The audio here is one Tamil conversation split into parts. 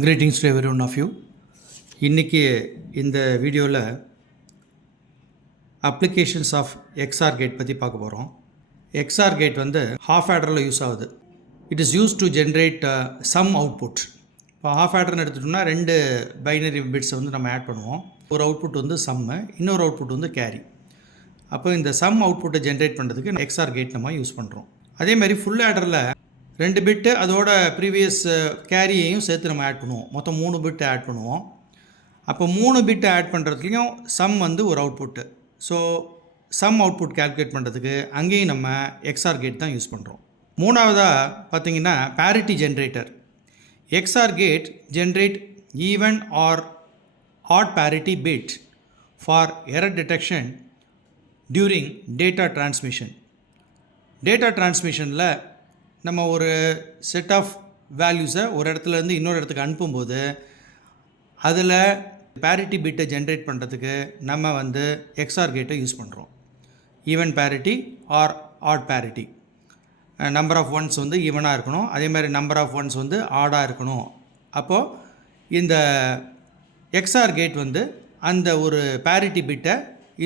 Greetings to every one of you. இன்றைக்கி இந்த வீடியோவில் அப்ளிகேஷன்ஸ் ஆஃப் எக்ஸ்ஆர் கேட் பற்றி பார்க்க போகிறோம். எக்ஸ்ஆர் கேட் வந்து ஹாஃப் ஆடரில் யூஸ் ஆகுது. It is used to generate sum output. இப்போ ஹாஃப் ஆடர்னு எடுத்துட்டோம்னா ரெண்டு பைனரி பிட்ஸை வந்து நம்ம ஆட் பண்ணுவோம். ஒரு அவுட்புட் வந்து சம்மு, இன்னொரு அவுட்புட் வந்து கேரி. அப்போ இந்த சம் அவுட்புட்டை ஜென்ரேட் பண்ணுறதுக்கு எக்ஸ்ஆர் கேட் நம்ம யூஸ் பண்ணுறோம். அதேமாதிரி ஃபுல் ஆடரில் 2 பிட்டு அதோட ப்ரீவியஸ் கேரியையும் சேர்த்து நம்ம ஆட் பண்ணுவோம். மொத்தம் 3 பிட்டு ஆட் பண்ணுவோம். அப்போ 3 பிட்டு ஆட் பண்ணுறதுலையும் சம் வந்து ஒரு output. So sum output calculate பண்ணுறதுக்கு அங்கேயும் நம்ம எக்ஸ்ஆர் கேட் தான் யூஸ் பண்ணுறோம். மூணாவதாக பார்த்தீங்கன்னா parity generator. XOR gate generate even or odd parity bit for error detection during data transmission. Data டிரான்ஸ்மிஷனில் நம்ம ஒரு செட் ஆஃப் வேல்யூஸை ஒரு இடத்துலேருந்து இன்னொரு இடத்துக்கு அனுப்பும்போது அதில் பேரிட்டி பிட்டை ஜென்ரேட் பண்ணுறதுக்கு நம்ம வந்து எக்ஸ்ஆர் கேட்டை யூஸ் பண்ணுறோம். Even parity or odd parity. Number of ones வந்து ஈவனாக இருக்கணும், அதே மாதிரி நம்பர் ஆஃப் ஒன்ஸ் வந்து ஆடாக இருக்கணும். அப்போது இந்த எக்ஸ்ஆர் கேட் வந்து அந்த ஒரு பேரிட்டி பிட்டை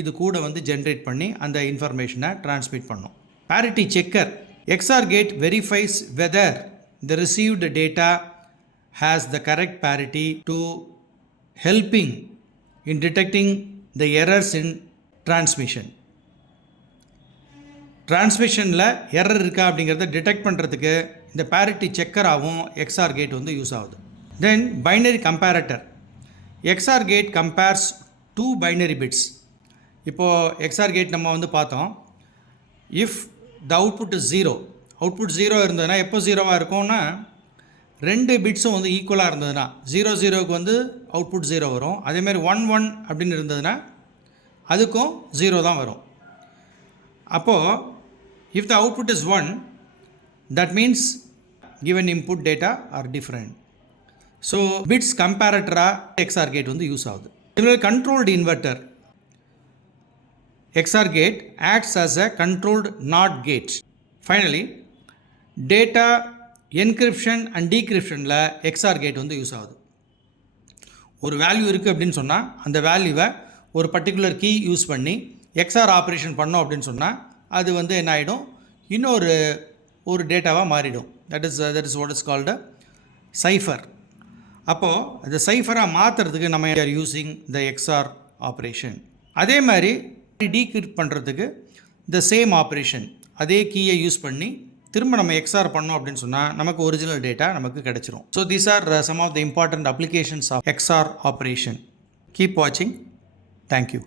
இது கூட வந்து ஜென்ரேட் பண்ணி அந்த இன்ஃபர்மேஷனை டிரான்ஸ்மிட் பண்ணும். Parity checker. XOR gate verifies whether the received data has the correct parity to helping in detecting the errors in transmission. டிரான்ஸ்மிஷனில் எரர் இருக்கா அப்படிங்கிறத டிடெக்ட் பண்ணுறதுக்கு இந்த பேரிட்டி செக்கராகவும் எக்ஸ்ஆர் கேட் வந்து யூஸ் ஆகுது. Then binary comparator. XOR gate compares 2 binary bits. இப்போது எக்ஸ்ஆர் கேட் நம்ம வந்து பார்த்தோம். If the output is 0, output 0 இருந்ததுன்னா எப்போ 0வாக இருக்கும்னா 2 பிட்ஸும் வந்து ஈக்குவலாக இருந்ததுன்னா 0க்கு வந்து அவுட்புட் 0 வரும். அதேமாதிரி 1 அப்படின்னு இருந்ததுன்னா அதுக்கும் 0 தான் வரும். அப்போது if the output is 1, that means given input data are different. So bits கம்பேரட்டராக எக்ஸ்ஆர் கேட் வந்து யூஸ் ஆகுது. இதில் controlled inverter. XOR gate acts as a controlled NOT gate. Finally, data encryption and decryptionல XOR gate வந்து யூஸ் ஆகுது. ஒரு வேல்யூ இருக்குது அப்படின்னு சொன்னால் அந்த வேல்யூவை ஒரு பர்டிகுலர் கீ யூஸ் பண்ணி XOR ஆப்ரேஷன் பண்ணோம் அப்படின்னு சொன்னால் அது வந்து என்ன ஆகிடும், ஒரு டேட்டாவாக மாறிடும். That is what is called cipher. அப்போது அந்த சைஃபராக மாற்றுறதுக்கு நம்ம are using the XOR operation. அதே மாதிரி டீக்ரிப்ட் பண்ணுறதுக்கு த சேம் ஆப்ரேஷன், அதே கீயை யூஸ் பண்ணி திரும்ப நம்ம எக்ஸ்ஆர் பண்ணோம் அப்படின்னு சொன்னால் நமக்கு ஒரிஜினல் டேட்டா நமக்கு கிடைச்சிரும். So these are some of the important applications of XOR operation. Keep வாட்சிங். தேங்க்யூ.